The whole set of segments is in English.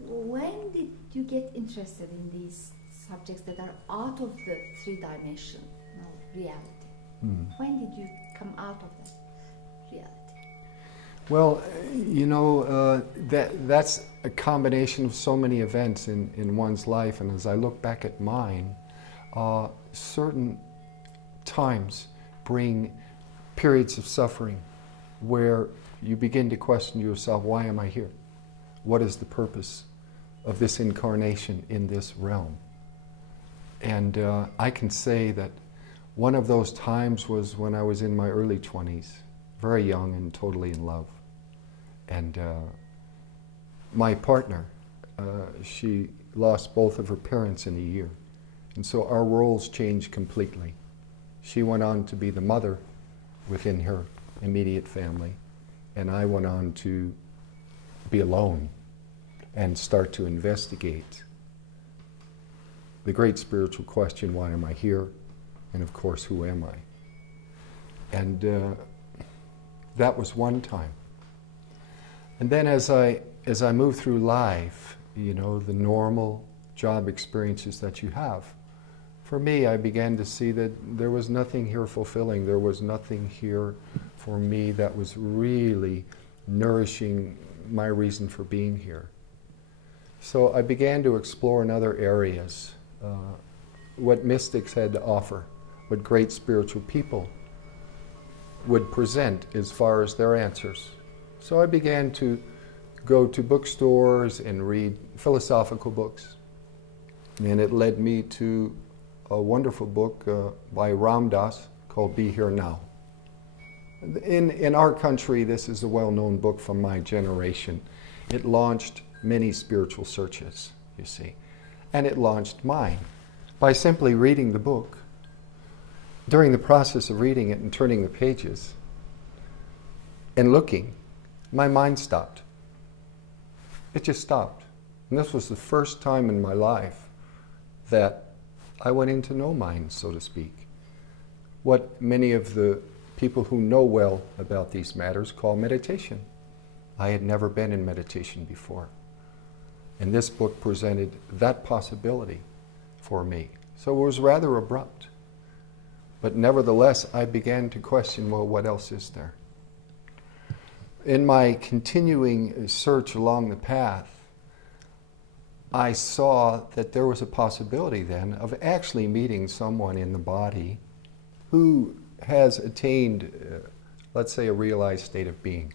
When did you get interested in these subjects that are out of the three-dimensional reality? When did you come out of that reality? Well, you know, that's a combination of so many events in one's life, and as I look back at mine, certain times bring periods of suffering where you begin to question yourself, why am I here? What is the purpose of this incarnation in this realm? And I can say that one of those times was when I was in my early 20s, very young and totally in love. And my partner, she lost both of her parents in a year. And so our roles changed completely. She went on to be the mother within her immediate family, and I went on to be alone and start to investigate the great spiritual question, why am I here? And of course, who am I? And that was one time. And then as I moved through life, you know, the normal job experiences that you have, for me, I began to see that there was nothing here fulfilling. There was nothing here for me that was really nourishing my reason for being here. So I began to explore in other areas what mystics had to offer, what great spiritual people would present as far as their answers. So I began to go to bookstores and read philosophical books. And it led me to a wonderful book by Ram Dass called Be Here Now. In our country, this is a well-known book from my generation. It launched many spiritual searches, you see. And it launched mine. By simply reading the book, during the process of reading it and turning the pages and looking, my mind stopped. It just stopped. And this was the first time in my life that I went into no mind, so to speak. What many of the people who know well about these matters call meditation. I had never been in meditation before. And this book presented that possibility for me. So it was rather abrupt. But nevertheless, I began to question, well, what else is there? In my continuing search along the path, I saw that there was a possibility then of actually meeting someone in the body who has attained, let's say, a realized state of being,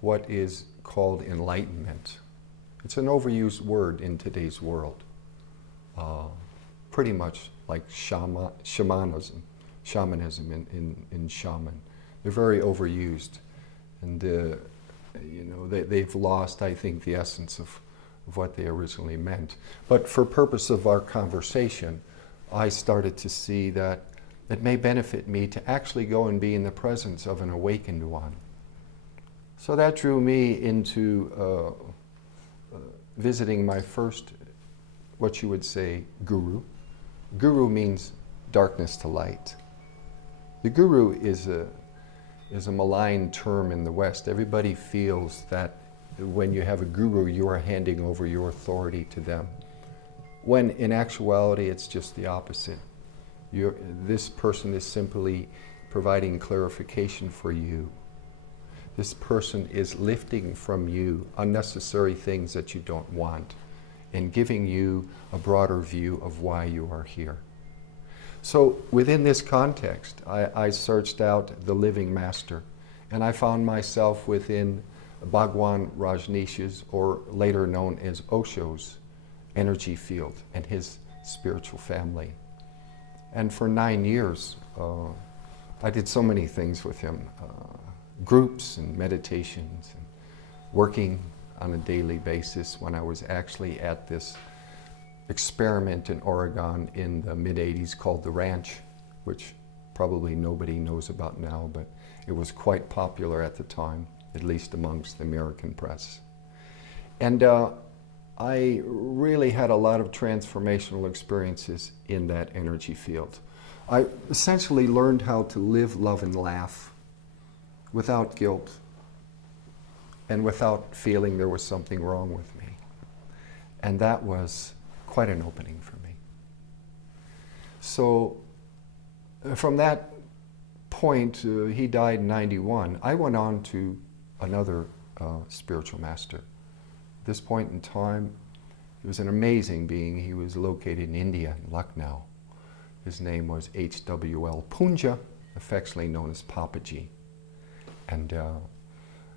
what is called enlightenment. It's an overused word in today's world, pretty much like shamanism in shaman. They're very overused, and you know, they've lost, I think, the essence of what they originally meant. But for purpose of our conversation, I started to see that it may benefit me to actually go and be in the presence of an awakened one. So that drew me into visiting my first, what you would say, guru. Guru means darkness to light. The guru is a malign term in the West. Everybody feels that when you have a guru, you are handing over your authority to them, when in actuality it's just the opposite. This person is simply providing clarification for you. This person is lifting from you unnecessary things that you don't want and giving you a broader view of why you are here. So within this context, I searched out the living master, and I found myself within Bhagwan Rajneesh's, or later known as Osho's, energy field and his spiritual family. And for 9 years, I did so many things with him, groups and meditations, and working on a daily basis when I was actually at this experiment in Oregon in the mid-'80s called the Ranch, which probably nobody knows about now, but it was quite popular at the time, at least amongst the American press. And I really had a lot of transformational experiences in that energy field. I essentially learned how to live, love, and laugh without guilt and without feeling there was something wrong with me. And that was quite an opening for me. So from that point, he died in 91, I went on to another spiritual master. At this point in time, he was an amazing being. He was located in India, in Lucknow. His name was H.W.L. Punja, affectionately known as Papaji. And an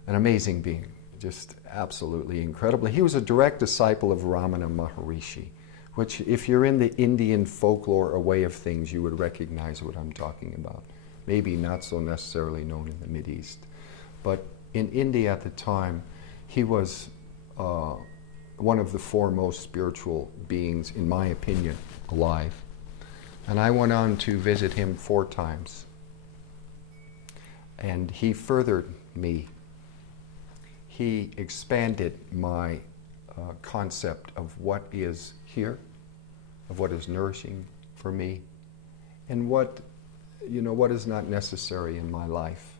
amazing being, just absolutely incredible. He was a direct disciple of Ramana Maharishi, which if you're in the Indian folklore or way of things, you would recognize what I'm talking about. Maybe not so necessarily known in the Mideast. But in India at the time, he was one of the foremost spiritual beings, in my opinion, alive. And I went on to visit him 4 times. And he furthered me. He expanded my concept of what is here, of what is nourishing for me, and what is not necessary in my life.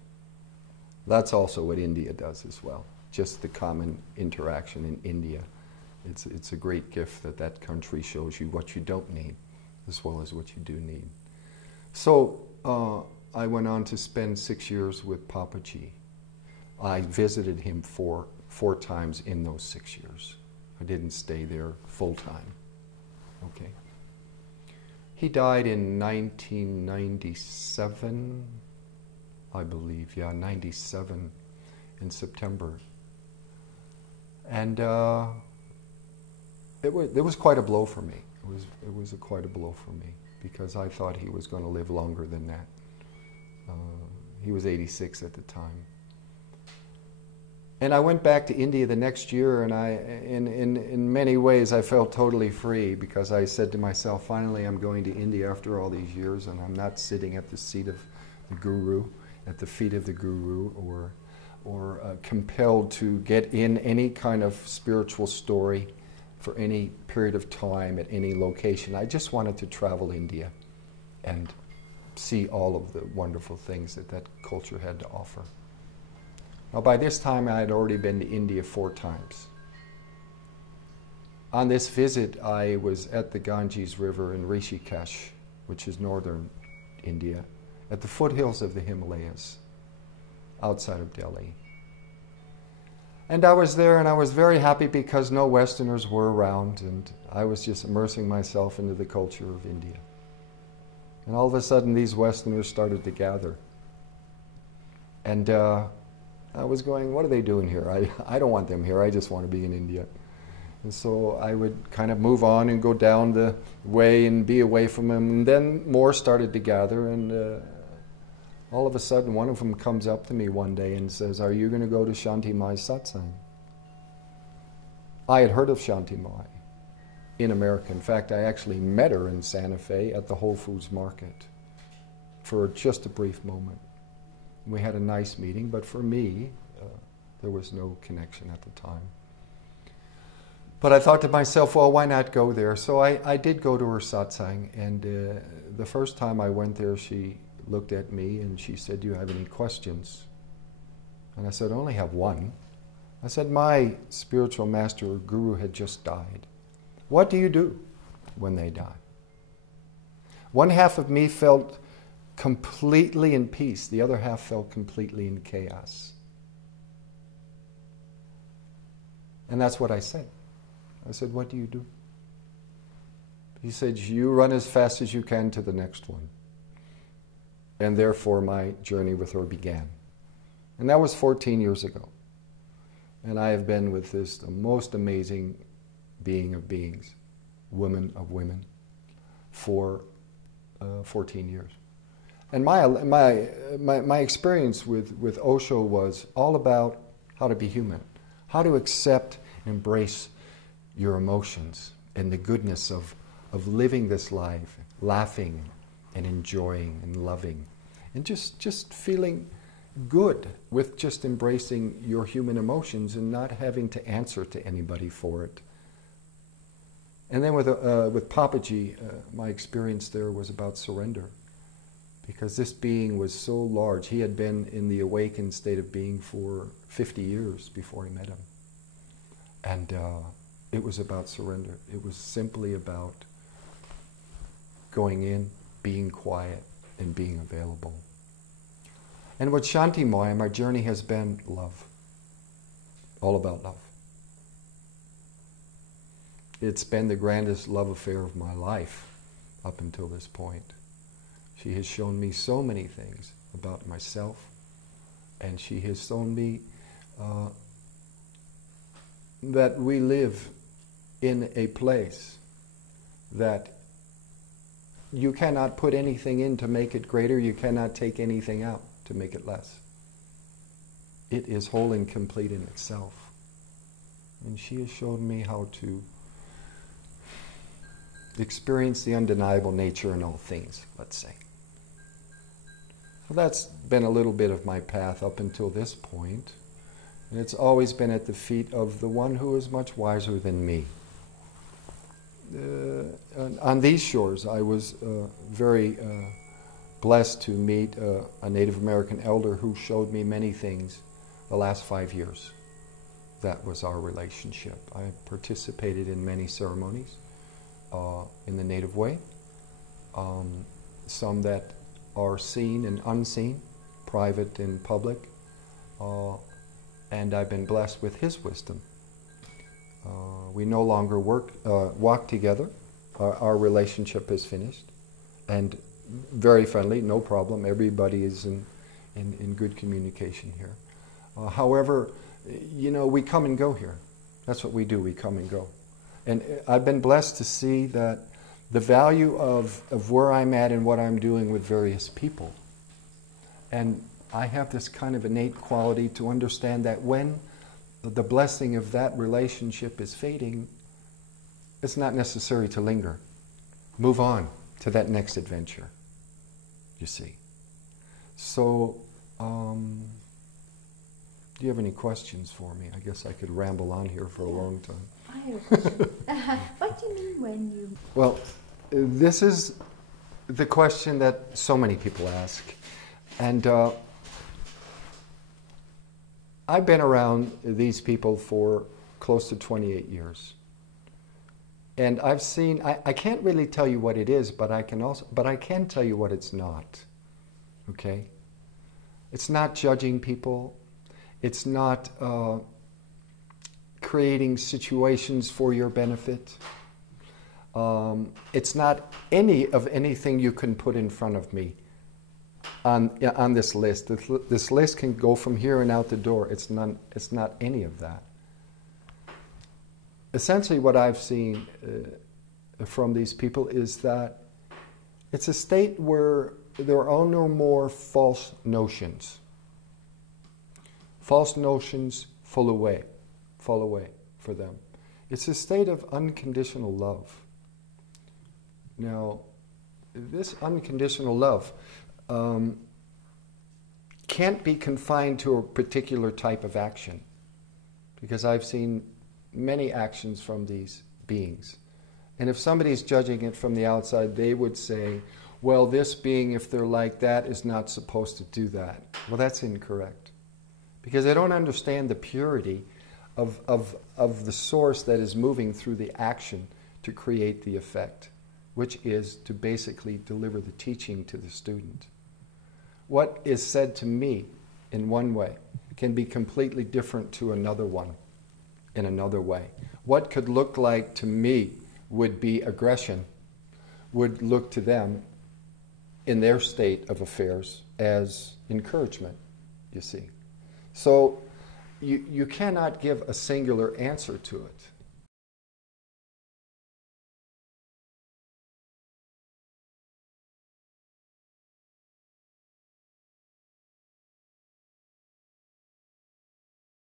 That's also what India does as well. Just the common interaction in India. It's a great gift that that country shows you what you don't need, as well as what you do need. So I went on to spend 6 years with Papaji. I visited him four times in those 6 years. I didn't stay there full time. Okay. He died in 1997, I believe. Yeah, 97 in September. And it was quite a blow for me. It was quite a blow for me because I thought he was going to live longer than that. He was 86 at the time. And I went back to India the next year, and in many ways I felt totally free because I said to myself, finally I'm going to India after all these years, and I'm not sitting at the seat of the Guru, at the feet of the Guru, or compelled to get in any kind of spiritual story for any period of time at any location. I just wanted to travel India and see all of the wonderful things that that culture had to offer. Now, by this time, I had already been to India 4 times. On this visit, I was at the Ganges River in Rishikesh, which is northern India, at the foothills of the Himalayas, outside of Delhi. And I was there, and I was very happy because no Westerners were around, and I was just immersing myself into the culture of India. And all of a sudden, these Westerners started to gather. And I was going, what are they doing here? I don't want them here. I just want to be in India. And so I would kind of move on and go down the way and be away from them. And then more started to gather. And all of a sudden, one of them comes up to me one day and says, are you going to go to Shanti Mai's satsang? I had heard of Shanti Mai in America. In fact, I actually met her in Santa Fe at the Whole Foods Market for just a brief moment. We had a nice meeting, but for me, there was no connection at the time. But I thought to myself, well, why not go there? So I did go to her satsang, and the first time I went there, she looked at me and she said, do you have any questions? And I said, I only have one. I said, my spiritual master or guru had just died. What do you do when they die? One half of me felt completely in peace. The other half felt completely in chaos. And that's what I said. I said, what do you do? He said, you run as fast as you can to the next one. And therefore my journey with her began. And that was 14 years ago. And I have been with this the most amazing being of beings, woman of women, for 14 years. And my experience with Osho was all about how to be human, how to accept and embrace your emotions and the goodness of living this life, laughing and enjoying and loving, and just feeling good with just embracing your human emotions and not having to answer to anybody for it. And then with Papaji, my experience there was about surrender. Because this being was so large. He had been in the awakened state of being for 50 years before I met him. And it was about surrender. It was simply about going in, being quiet, and being available. And with Shanti Moyam, our journey has been love. All about love. It's been the grandest love affair of my life up until this point. She has shown me so many things about myself, and she has shown me that we live in a place that you cannot put anything in to make it greater, you cannot take anything out to make it less. It is whole and complete in itself. And she has shown me how to experience the undeniable nature in all things, let's say. So that's been a little bit of my path up until this point. And it's always been at the feet of the one who is much wiser than me. On these shores, I was very blessed to meet a Native American elder who showed me many things the last 5 years. That was our relationship. I participated in many ceremonies in the Native way, some that are seen and unseen, private and public, and I've been blessed with his wisdom. We no longer walk together. Our relationship is finished, and very friendly, no problem. Everybody is in good communication here. However, you know, we come and go here. That's what we do, we come and go. And I've been blessed to see that the value of where I'm at and what I'm doing with various people. And I have this kind of innate quality to understand that when the blessing of that relationship is fading, it's not necessary to linger. Move on to that next adventure, you see. So, do you have any questions for me? I guess I could ramble on here for a long time. I have a question. What do you mean when you... Well, this is the question that so many people ask. And I've been around these people for close to 28 years. And I've seen, I can't really tell you what it is, but I can tell you what it's not. Okay? It's not judging people. It's not creating situations for your benefit. It's not anything you can put in front of me on this list. This list can go from here and out the door. It's not any of that. Essentially what I've seen from these people is that it's a state where there are no more false notions. False notions fall away for them. It's a state of unconditional love. Now, this unconditional love can't be confined to a particular type of action, because I've seen many actions from these beings. And if somebody's judging it from the outside, they would say, well, this being, if they're like that, is not supposed to do that. Well, that's incorrect. Because they don't understand the purity of the source that is moving through the action to create the effect, which is to basically deliver the teaching to the student. What is said to me in one way can be completely different to another one in another way. What could look like to me would be aggression, would look to them in their state of affairs as encouragement, you see. So you cannot give a singular answer to it.